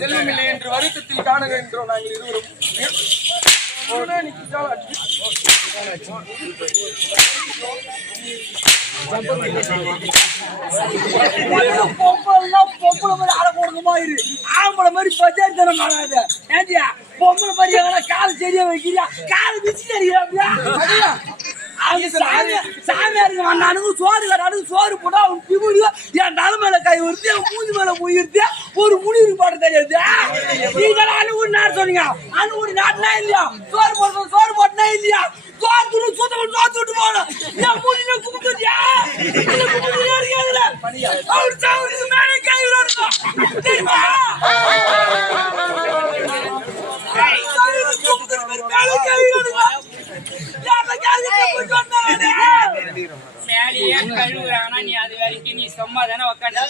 செல்வமில்லை என்று வருத்தத்தில் காணுகின்றோம் நாங்கள் இருவரும். ஆம்பளை மாதிரி பஜார் தரம் ஆகாத ஏண்டியா பொம்பளை மாதிரி எவ்வளோ காலை சரியா வைக்கிறியா காலை விச்சு தெரியா சாமியாருக்கு வந்தானுங்க சோறு கட்டானுங்க சோறு போட்டா அவன் பிமுடியோ என் தலை மேல கை வருது என் மூஞ்சி மேல போயிருது ஒரு முடிவு போட தெரியாது நீங்க அனுகூடி நாடு சொன்னீங்க அனுகூடி நாட்டுனா இல்லையா சோறு போட்டனா இல்லையா சோறு சுத்தம் சோத்து விட்டு போகணும் என் மூஞ்சில கும்பிட்டுயா அவர் சாவுக்கு மேலே கை விடணும் தெரியுமா மேலேயே கழுவுறாங்கன்னா நீ அது வரைக்கும் நீ சும்மா தானே உக்காந்து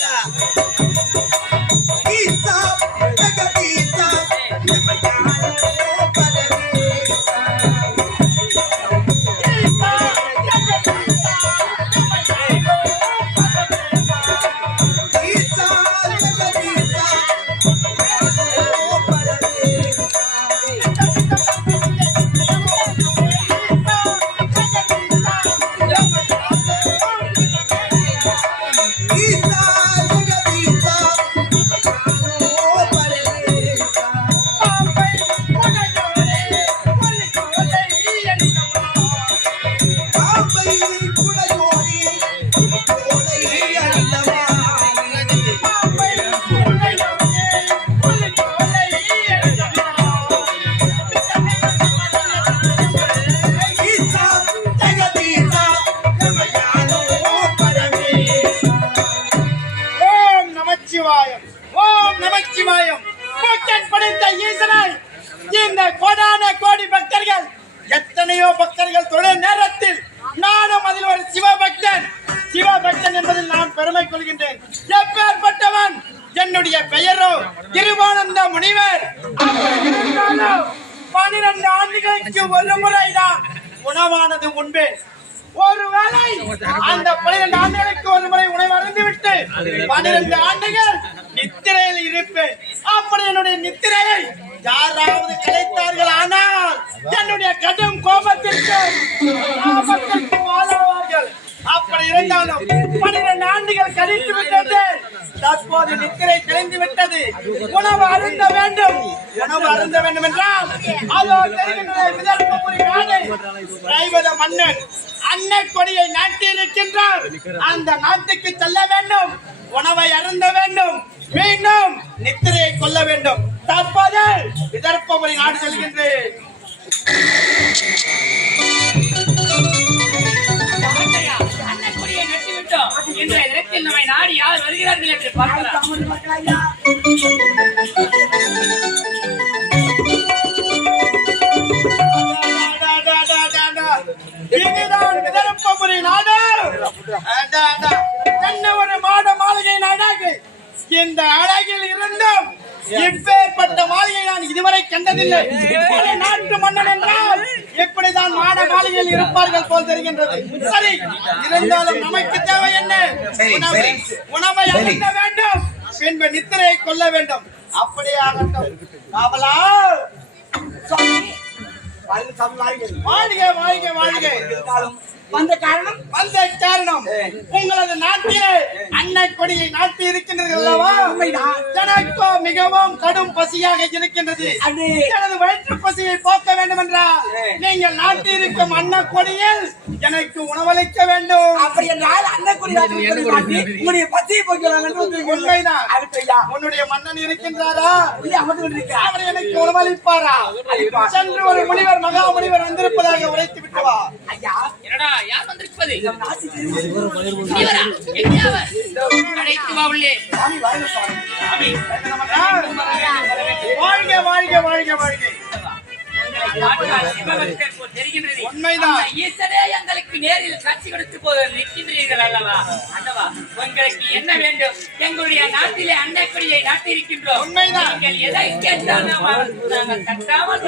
எத்தனையோ பக்தர்கள் தொழில் நேரத்தில் நானும் அதில் ஒரு சிவபக்தன் என்பதில் நான் பெருமை கொள்கின்றேன். எப்பேற்பட்டவன் என்னுடைய பெயரோ திருவானந்த முனிவர். 12 ஆண்டுகளுக்கு ஒரு முறைதான் உணவானது உண்பேன். ஒருவேளை அந்த 12 ஆண்டுகளுக்கு ஒரு முறை உணவு அருந்துவிட்டு 12 ஆண்டுகள் நித்திரையில் இருப்பேன். அப்படி என்னுடைய நித்திரையை யாராவது கிடைத்தார்கள் ஆனால் என்னுடைய கடும் கோபத்திற்கு ஆளாவார்கள். அப்படி இருந்தாலும் 12 ஆண்டுகள் கழித்து விட்டது. தற்போது நித்திரை தெளிந்து விட்டது. உணவு அருந்த வேண்டும் என்றால் அதோ தெரிகின்ற விதர்ப்பபுரி நாடு ரைவத மன்னன் அன்னை கொடியை நாட்டியிருக்கின்றார். அந்த நாட்டுக்கு செல்ல வேண்டும், உணவை அருந்த வேண்டும், மீண்டும் நித்திரையை கொள்ள வேண்டும். தற்போது விதர்ப்பபுரி நாடு செல்கின்றேன். இன்றைய தினத்தில் நம்மை நாடி யார் வருகிறார்கள் என்று பார்க்கலாம். இதுதான் விதர்ப்பபுரி நாடு. என்ன ஒரு மாட மாளிகை நாடாகு. இந்த அழகில் இருந்தும் இப்பேற்பட்ட மாளிகை நான் இதுவரை கண்டதில்லை. ஒரு நாட்டு மன்னன் என்றால் எப்படிதான் மாட மாளிகையில் இருப்பார்கள் போல் தெரிகின்றது. சரி, இருந்தாலும் நமக்கு தேவை என்ன? உணவை அருந்த வேண்டும், பின்பு நித்திரையை கொள்ள வேண்டும். அப்படியே ஆகட்டும். காவலா வாழ்க வாழ்க வாழ்க. வந்த காரணம் உங்களது நாட்டிலே அன்னை கொடியை நாட்டி இருக்கின்றீர்கள் அல்லவா? எனக்கோ மிகவும் கடும் பசியாக இருக்கின்றது. எனது வயிற்று பசியை போக்க வேண்டும் என்றால் நீங்கள் நாட்டி இருக்கும் அன்னை கொடியில் எனக்கு உணவளிக்க வேண்டும். அப்படி என்றால் அன்னை கொடி உங்களுடைய பசியை போக்கிறாங்க. உண்மைதான். உன்னுடைய மன்னன் இருக்கின்றாரா? அவர் எனக்கு உணவளிப்பாரா? சென்று ஒரு முனிவர் மகா முனிவர் வந்திருப்பதாக உரைத்து விட்டுவா. என்னடா யார் வந்திருப்பது? அழைத்து வா உள்ளே. வாழ்க வாழ்க வாழ்க வாழ்க. உண்மைதான். ஈசனே எங்களுக்கு நேரில் காட்சி கொடுத்து போது நிற்கின்றீர்கள் அல்லவா? அல்லவா உங்களுக்கு என்ன வேண்டும்? எங்களுடைய நாட்டிலே அன்னை கொடியை நாட்டி இருக்கின்றோம். உண்மைதான். நீங்கள் எதை கேட்டாலும் நாங்கள் தட்டாமல்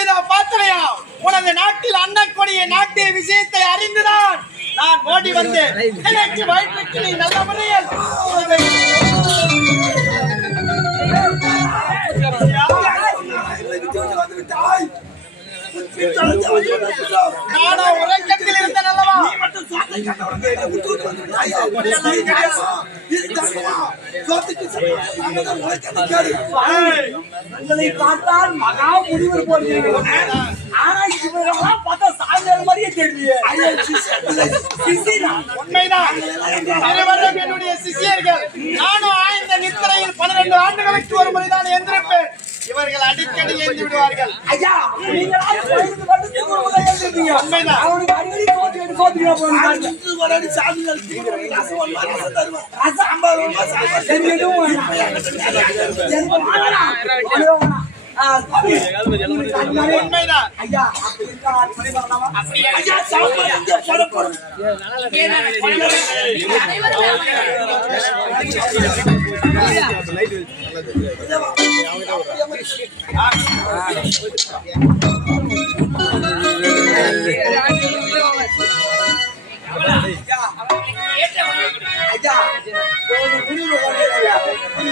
இதோ பாத்திரையா, உனது நாட்டில் அன்னை கொடியை நாட்டிய விஷயத்தை அறிந்துதான் நான் ஓடி வந்தேன். எனக்கு வயிற்றுக்கு நீ நல்ல முறையில் நானோ உறக்கத்தில் இருந்தேன் அல்லவா? உங்களை பார்த்தால் மகா முடிவர் போகிறீர்கள். ஆனா இவரெல்லாம் பார்த்தா சாயந்தரம் மாதிரியே தெரியல. உண்மைதான். இருவரும் என்னுடைய சிஷியர்கள். நானும் ஆய்ந்த நித்திரையில் 12 ஆண்டுகளுக்கு ஒரு முறைதான் எழுந்திருப்பேன். இவர்கள் அடிக்கடி எழுந்து விடுவார்கள். ஐயா, நீங்களாம் வயதுக்கு வந்து ஒரு முறை எழுந்திருப்பீங்க. உண்மைதான். அவனுக்கு அடிக்கடி சோதிக்கிறா போறாங்க. உண்மைதான். ஐயா, ஐயா ஐயா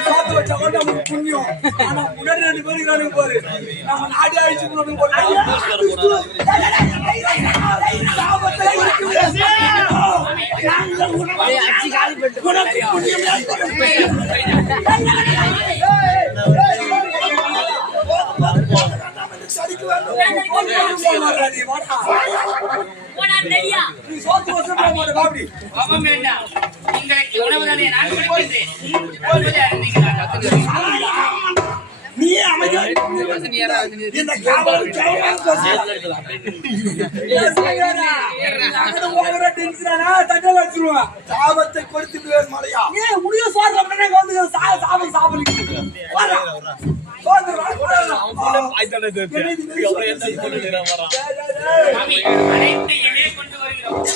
சாப்பிட்டு வச்சா கூட நமக்கு புண்ணியம். ஆனா முன்னாடி 2 பேரும் காணுங்க பாரு. நம்ம நாடி அழிச்சு அவன் வேண்டாம். உங்களுக்கு உணவுதானே நான் கொடுக்கின்றேன். நீ அமைதியா இந்த காவல் சாபத்தை கொடுத்து மலையா முடிய சோதனை வந்து சாபம் அனைத்தையுமே கொண்டு வருகிறோம்.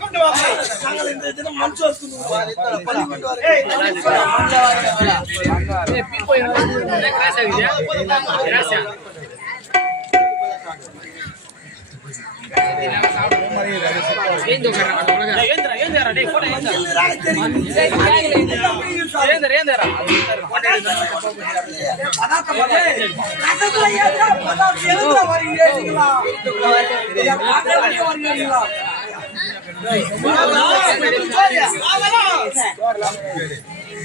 கொண்டு வா.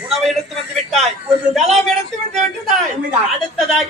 உணவை எடுத்து வந்து விட்டாய், ஜலம் எடுத்து வந்து விட்டாய். அடுத்ததாக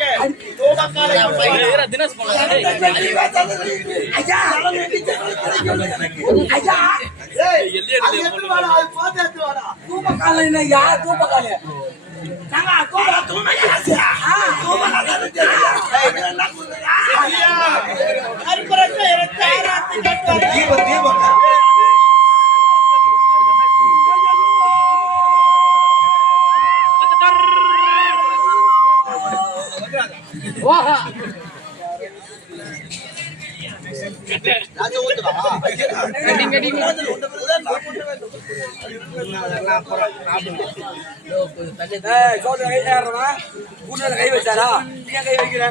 கை வச்சாரா நீ கை வைக்கிற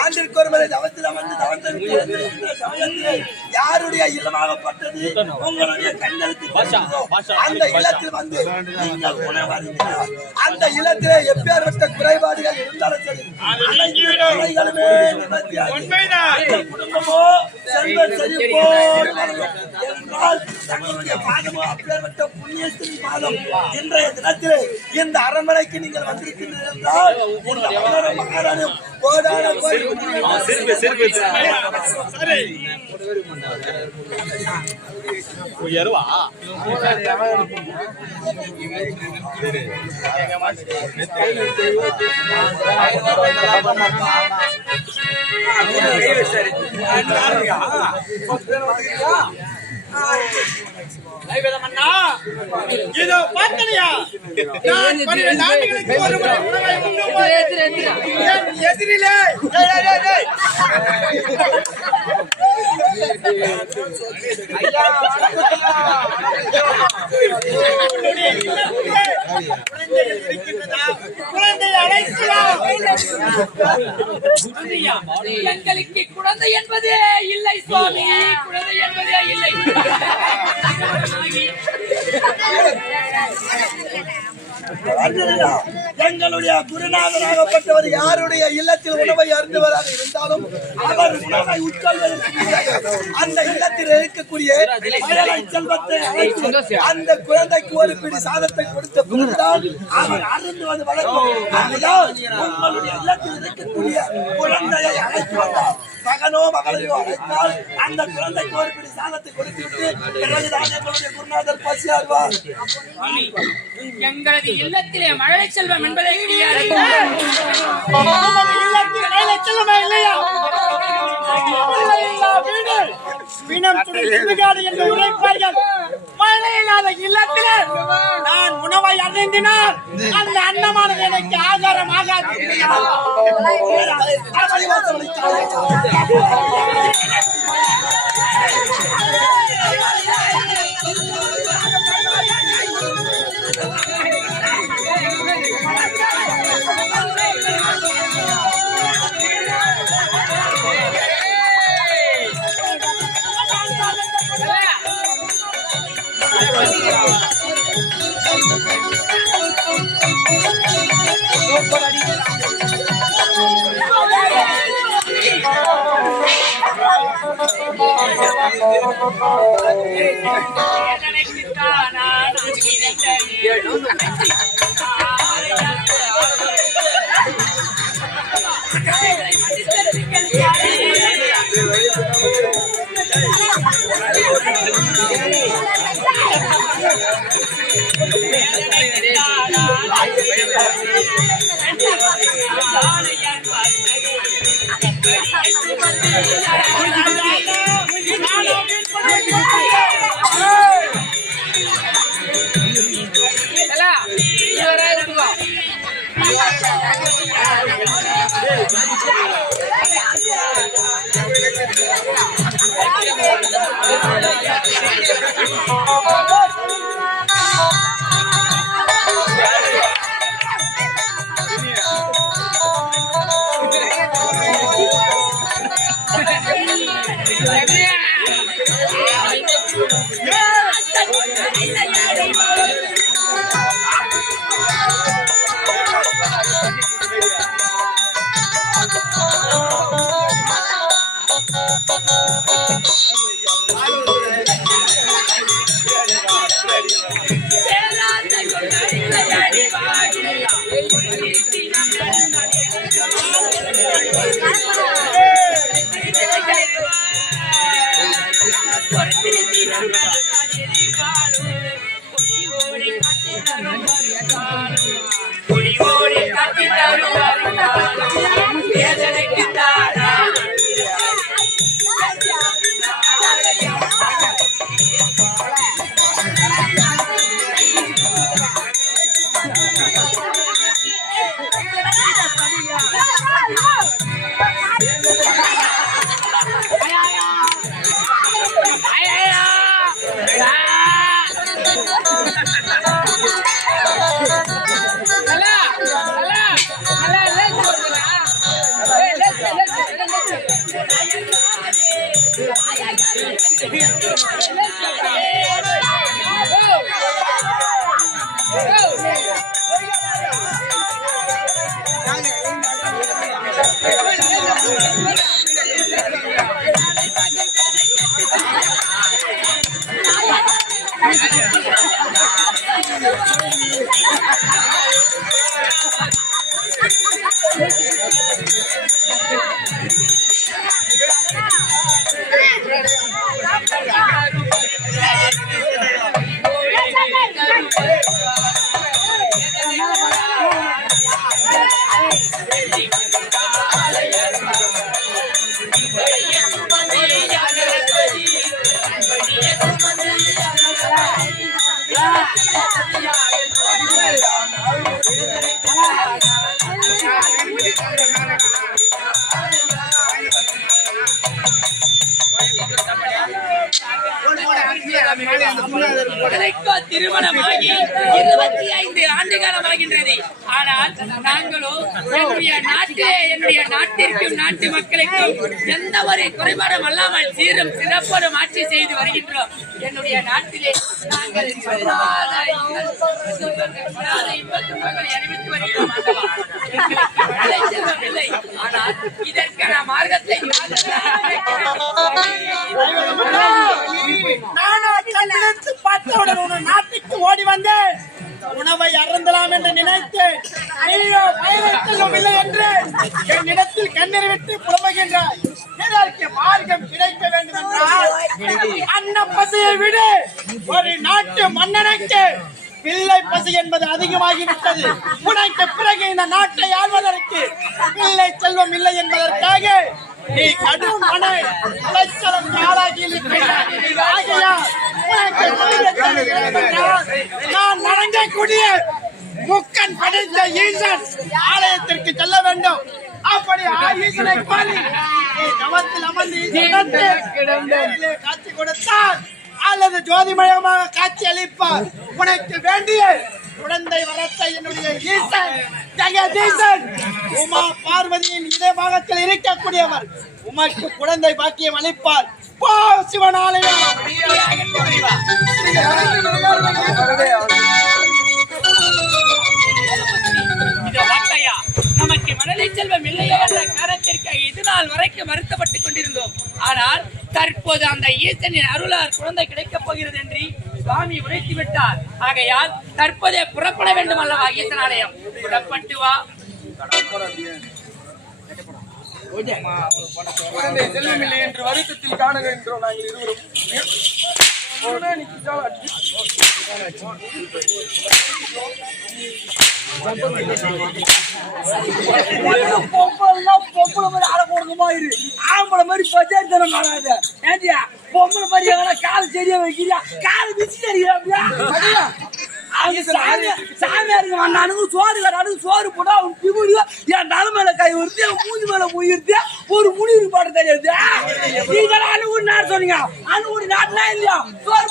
ஆண்டிற்கு ஒரு முறை தவத்தில் அமர்ந்து யாருடைய இல்லமாகப்பட்டது உங்களுடைய கண்ணெழுத்து அந்த இல்லத்தில் வந்து நீங்கள் உணவருந்தினார். அந்த இல்லத்திலே எப்பேற்பட்ட குறைபாடுகள் இருந்தாலும் சரி அனைத்து குறைகளுமே நிவர்த்தியாகி குடும்பமோ செல்வ செழிப்போ என்றால் தங்களுடைய பாதமோ அப்பேற்பட்ட புண்ணியத்தின் பாதம். இன்றைய தினத்திலே இந்த அரண்மனைக்கு நீங்கள் வந்திருக்கின்றீர்கள் என்றால் மகாராணியும் கோடான இதோ பார்த்தனியா, நான் 12 ஆண்டுகளுக்கு ஒரு முறை உணவை உண்ணும்போது என் எதிரிலே உன்னுடைய இல்லத்திலே குழந்தைகள் இருக்கின்றதா? குழந்தையை அழைக்கலாம். எங்களுக்கு குழந்தை என்பதே இல்லை சுவாமி, குழந்தை என்பதே இல்லை. எங்களுடைய குருநாதராகப்பட்டவர் யாருடைய இல்லத்தில் உணவை அருந்துவதாக இருந்தாலும் அவர் உணவை உட்கொள்வதற்கு அந்த இல்லத்தில் இருக்கக்கூடிய மழலை செல்வத்தை அழைத்து அந்த குழந்தைக்கு ஒரு பிடி சாதத்தை கொடுத்த பிறகுதான் அவர் அருந்துவது வழக்கம். ஆகையால் உங்களுடைய இல்லத்தில் இருக்கக்கூடிய குழந்தையை அழைத்து வந்தார் மகனோ மகளையோ அழைத்தால் அந்த குழந்தைக்கு ஒரு பிடி சாதத்தை கொடுத்துவிட்டு பிறகுதான் எங்களுடைய குருநாதர் பசி ஆழ்வார். எங்களது இல்லத்திலே மழலை செல்வம் என்பதே கிடையாது. இல்லத்தில் மழலை செல்வமா இல்லையா? பிணம் சுடுகாடு என்று உரைப்பார்கள். மழை இல்லாத இல்லத்திலே நான் உணவை அருந்தினால் அந்த அன்னமானது எனக்கு ஆகாரம் ஆகாது. எனக்கோ திருமணமாகி 25 ஆண்டு காலமாகின்றது. ஆனால் நாங்களோ என்னுடைய நாட்டிற்கும் நாட்டு மக்களுக்கும் எந்த ஒரு குறைபாடும் அல்லாமல் சீரும் சிறப்போடும் ஆட்சி செய்து வருகின்றோம். என்னுடைய நாட்டிலே நாங்கள் இன்பத்துன்பங்களை அனுபவித்து வருகிறோம். எங்களுக்கு மழை செல்வமில்லை. ஆனால் இதற்கான மார்க்கத்தை பார்த்தவுடன் உன் நாட்டுக்கு ஓடி வந்தேன். உணவை அருந்தலாம் என்று நினைத்தேன். நீயோ பயனற்றதுமில்லை என்று என்னிடத்தில் கண்ணீர் விட்டு புலம்புகின்றாய். இதற்கு மார்க்கம் கிடைக்க வேண்டும் என்றால் அன்ன பசியை விடு. ஒரு நாட்டு மன்னனுக்கு பிள்ளை பசி என்பது அதிகமாகிவிட்டது. உனக்கு பிறகு இந்த நாட்டை ஆள்வதற்கு பிள்ளை செல்வம் இல்லை என்பதற்காக நீ கடும் மன உளைச்சலுக்கு ஆளாகி இருக்கிறாய். ஆகையால் உனக்கு பிள்ளை செல்வம் வேண்டும் என்றால் நான் வணங்கக்கூடிய முக்கன் படைத்த ஈசன் ஆலயத்திற்கு செல்ல வேண்டும். அப்படி ஈசனை பாலி நீ தவத்தில் அமர்ந்து ஈசனிடத்திலே காட்சி கொடுத்தால் அல்லது ஜோதிமயமாக காட்சி அளிப்பார். உனக்கு வேண்டிய குழந்தை வரத்தை என்னுடைய ஈசன் ஜெகதீசன் உமா பார்வதியின் இதே பாகத்தில் இருக்கக்கூடியவர் உமக்கு குழந்தை பாக்கியம் அளிப்பார். போ சிவனாலயம். நமக்கு மனதை செல்வம் இல்லையா என்ற காரணத்திற்கு இது நாள் வரைக்கும் வருத்தப்பட்டுக் கொண்டிருந்தோம். ஆனால் தற்போது அந்த ஈசனின் அருளால் குழந்தை கிடைக்கப் போகிறது என்று சுவாமி உரைத்து விட்டார். ஆகையால் தற்போதே புறப்பட வேண்டும் அல்லவா ஈசனாலயம்? புறப்பட்டு வா. குழந்தை செல்வமில்லை என்று வருத்தத்தில் காணுகின்றோம் நாங்கள் இருவரும். ஆம்பளை மாதிரி பச்சாரித்தனம் காணாது. ஏண்டியா பொம்பளை மாதிரி எங்கன்னா கால சரியா வைக்கிறியா? கால விச்சு தெரியா? சாமியாருக்கு வந்தானுங்க சோறு கட்டானுங்க. சோறு போட்டா அவன் பிகுடியோ என் தலை மேல கை வருது, என் மூஞ்சி மேல போயிருது. ஒரு முடிவு பாட்டு தெரியாது. நீங்க அனுகூடி நாடு சொன்னீங்க. அனுகூடி நாட்டுனா இல்லையா? சோறு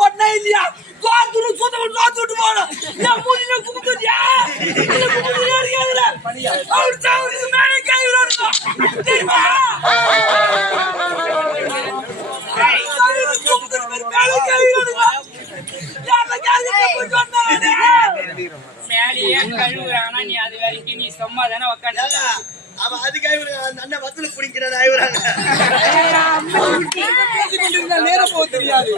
போட்டனா இல்லையா? சோறு சுத்தம் சோத்து விட்டு போகணும். என் மூஞ்சில கும்பிட்டுயா அவர் சாவுக்கு மேலே கை விடணும் தெரியுமா? மேலேயே கழுவுறானா நீ அது வரைக்கும் நீ சும்மா தானே உக்காந்து அவன் அதுக்காக அண்ணன் வத்துல பிடிக்கிறான். நேரம் போக தெரியாது.